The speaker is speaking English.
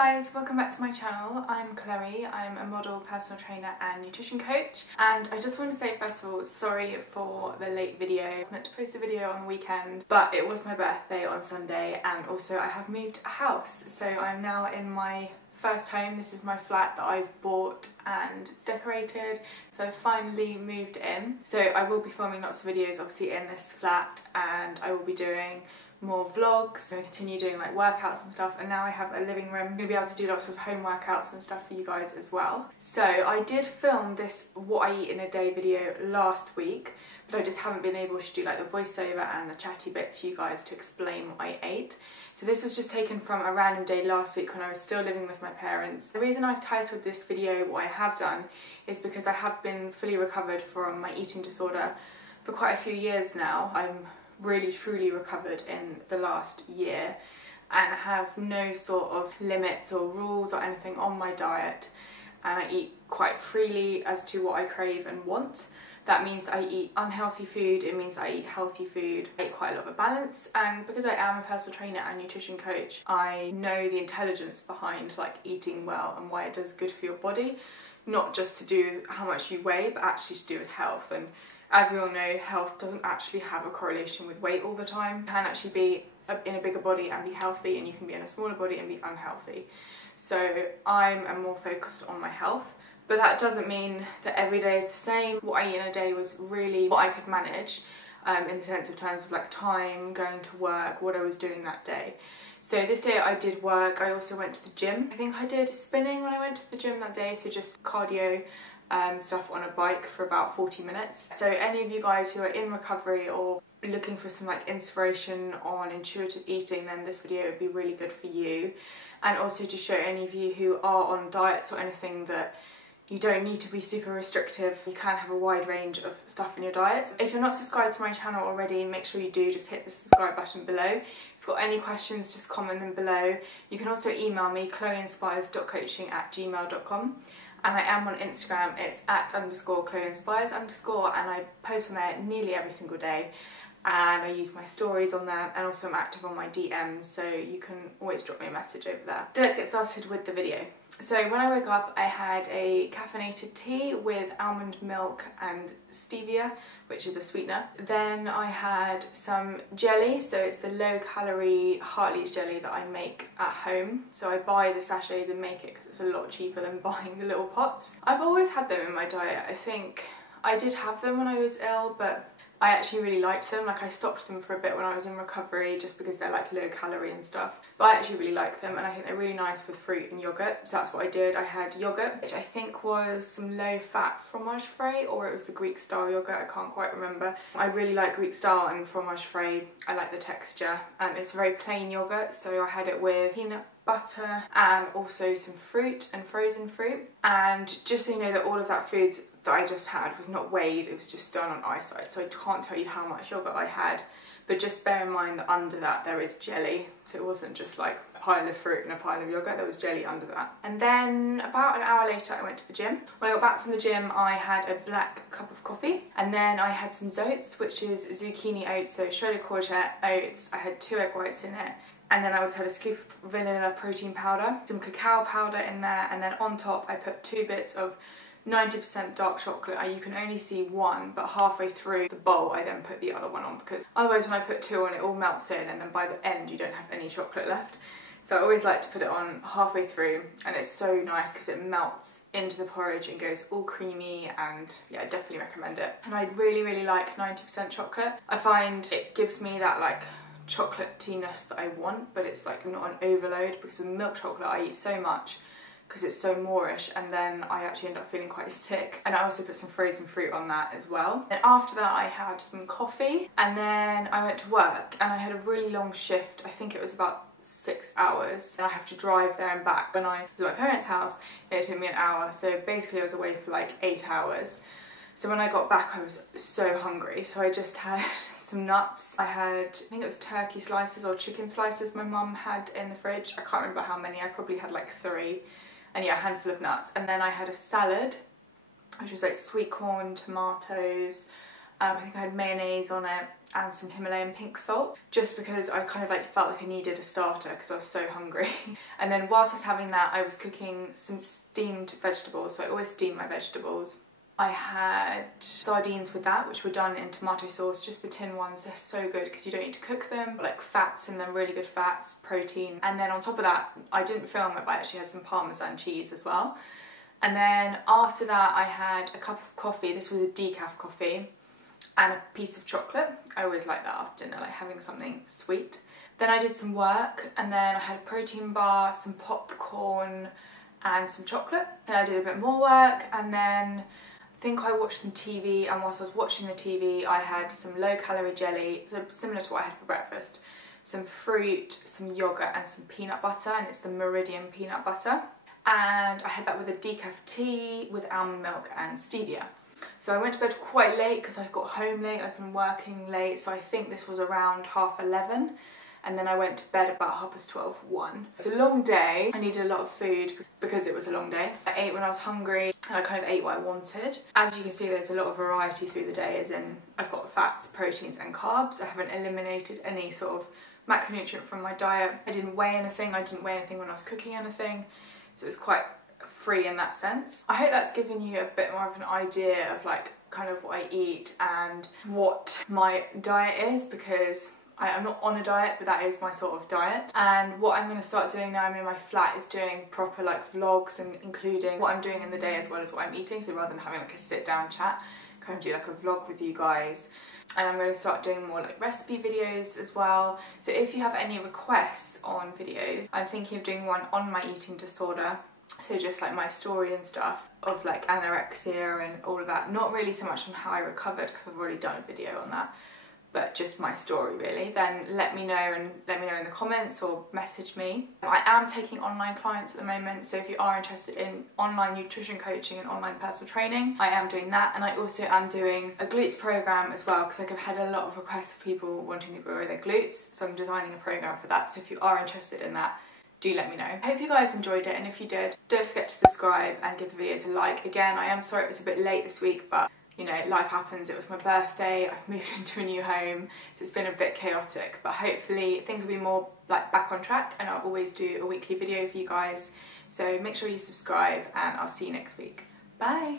guys, welcome back to my channel. I'm Chloe, I'm a model, personal trainer and nutrition coach, and I just want to say first of all, sorry for the late video. I was meant to post a video on the weekend, but it was my birthday on Sunday, and also I have moved house, so I'm now in my first home. This is my flat that I've bought and decorated, so I've finally moved in. So I will be filming lots of videos obviously in this flat, and I will be doing more vlogs. I'm going to continue doing like workouts and stuff, and now I have a living room. I'm going to be able to do lots of home workouts and stuff for you guys as well. So I did film this what I eat in a day video last week, but I just haven't been able to do like the voiceover and the chatty bits to you guys to explain what I ate. So this was just taken from a random day last week when I was still living with my parents. The reason I've titled this video what I have done is because I have been fully recovered from my eating disorder for quite a few years now. I'm really truly recovered in the last year and have no sort of limits or rules or anything on my diet, and I eat quite freely as to what I crave and want. That means that I eat unhealthy food, it means I eat healthy food. I eat quite a lot of balance, and because I am a personal trainer and nutrition coach, I know the intelligence behind like eating well and why it does good for your body, not just to do how much you weigh, but actually to do with health. And as we all know, health doesn't actually have a correlation with weight all the time. You can actually be in a bigger body and be healthy, and you can be in a smaller body and be unhealthy. So I'm more focused on my health, but that doesn't mean that every day is the same. What I eat in a day was really what I could manage in the sense of terms of like time, going to work, what I was doing that day. So this day I did work. I also went to the gym. I think I did spinning when I went to the gym that day, so just cardio stuff on a bike for about 40 minutes. So any of you guys who are in recovery or looking for some like inspiration on intuitive eating, then this video would be really good for you. And also to show any of you who are on diets or anything that you don't need to be super restrictive. You can have a wide range of stuff in your diet. If you're not subscribed to my channel already, make sure you do. Just hit the subscribe button below. If you've got any questions, just comment them below. You can also email me, chloeinspires.coaching@gmail.com. And I am on Instagram, it's @_chloeinspires_, and I post on there nearly every single day. And I use my stories on there, and also I'm active on my DMs, so you can always drop me a message over there. So let's get started with the video. So when I woke up, I had a caffeinated tea with almond milk and stevia, which is a sweetener. Then I had some jelly, so it's the low-calorie Hartley's jelly that I make at home. So I buy the sachets and make it because it's a lot cheaper than buying the little pots. I've always had them in my diet. I think I did have them when I was ill, but I actually really liked them. Like I stopped them for a bit when I was in recovery just because they're like low calorie and stuff. But I actually really like them, and I think they're really nice with fruit and yogurt. So that's what I did. I had yogurt, which I think was some low fat fromage frais, or it was the Greek style yogurt, I can't quite remember. I really like Greek style and fromage frais. I like the texture. It's a very plain yogurt, so I had it with peanut butter and also some fruit and frozen fruit. And just so you know that all of that food that I just had was not weighed, it was just done on eyesight, so I can't tell you how much yogurt I had, but just bear in mind that under that there is jelly, so it wasn't just like a pile of fruit and a pile of yogurt, there was jelly under that. And then about an hour later I went to the gym. When I got back from the gym, I had a black cup of coffee, and then I had some zoats, which is zucchini oats, so shredded courgette oats. I had 2 egg whites in it, and then I also had a scoop of vanilla protein powder, some cacao powder in there, and then on top I put 2 bits of 90% dark chocolate. You can only see one, but halfway through the bowl I then put the other one on, because otherwise when I put 2 on it all melts in, and then by the end you don't have any chocolate left. So I always like to put it on halfway through, and it's so nice because it melts into the porridge and goes all creamy, and yeah, I definitely recommend it. And I really like 90% chocolate. I find it gives me that like chocolatiness that I want, but it's like not an overload, because with milk chocolate I eat so much because it's so moreish, and then I actually end up feeling quite sick. And I also put some frozen fruit on that as well. And after that I had some coffee, and then I went to work, and I had a really long shift. I think it was about 6 hours, and I have to drive there and back. When I was at my parents' house, it took me an hour, so basically I was away for like 8 hours. So when I got back I was so hungry, so I just had some nuts. I had, I think it was turkey slices or chicken slices my mum had in the fridge. I can't remember how many, I probably had like 3. And yeah, a handful of nuts. And then I had a salad, which was like sweet corn, tomatoes, I think I had mayonnaise on it, and some Himalayan pink salt, just because I kind of like felt like I needed a starter because I was so hungry. And then whilst I was having that, I was cooking some steamed vegetables, so I always steam my vegetables. I had sardines with that, which were done in tomato sauce, just the tin ones. They're so good because you don't need to cook them. Like fats in them, really good fats, protein. And then on top of that, I didn't film it, but I actually had some Parmesan cheese as well. And then after that, I had a cup of coffee. This was a decaf coffee and a piece of chocolate. I always like that after dinner, like having something sweet. Then I did some work, and then I had a protein bar, some popcorn and some chocolate. Then I did a bit more work, and then I think I watched some TV, and whilst I was watching the TV, I had some low-calorie jelly, so similar to what I had for breakfast, some fruit, some yogurt and some peanut butter, and it's the Meridian peanut butter. And I had that with a decaf tea with almond milk and stevia. So I went to bed quite late because I got home late, I've been working late, so I think this was around 11:30. And then I went to bed about 12:30, 1. It's a long day. I needed a lot of food because it was a long day. I ate when I was hungry, and I kind of ate what I wanted. As you can see, there's a lot of variety through the day, as in I've got fats, proteins and carbs. I haven't eliminated any sort of macronutrient from my diet. I didn't weigh anything. I didn't weigh anything when I was cooking anything. So it was quite free in that sense. I hope that's given you a bit more of an idea of like kind of what I eat and what my diet is, because I'm not on a diet, but that is my sort of diet. And what I'm going to start doing now I'm in my flat is doing proper like vlogs and including what I'm doing in the day as well as what I'm eating. So rather than having like a sit down chat, kind of do like a vlog with you guys. And I'm going to start doing more like recipe videos as well. So if you have any requests on videos, I'm thinking of doing one on my eating disorder. So just like my story and stuff of like anorexia and all of that. Not really so much on how I recovered because I've already done a video on that, but just my story really. Then let me know in the comments or message me. I am taking online clients at the moment, so if you are interested in online nutrition coaching and online personal training, I am doing that. And I also am doing a glutes program as well, because like I've had a lot of requests of people wanting to grow their glutes, so I'm designing a program for that. So if you are interested in that, do let me know. I hope you guys enjoyed it, and if you did, don't forget to subscribe and give the videos a like. Again, I am sorry it was a bit late this week, but you know, life happens. It was my birthday, I've moved into a new home, so it's been a bit chaotic, but hopefully things will be more like back on track, and I'll always do a weekly video for you guys. So make sure you subscribe, and I'll see you next week. Bye.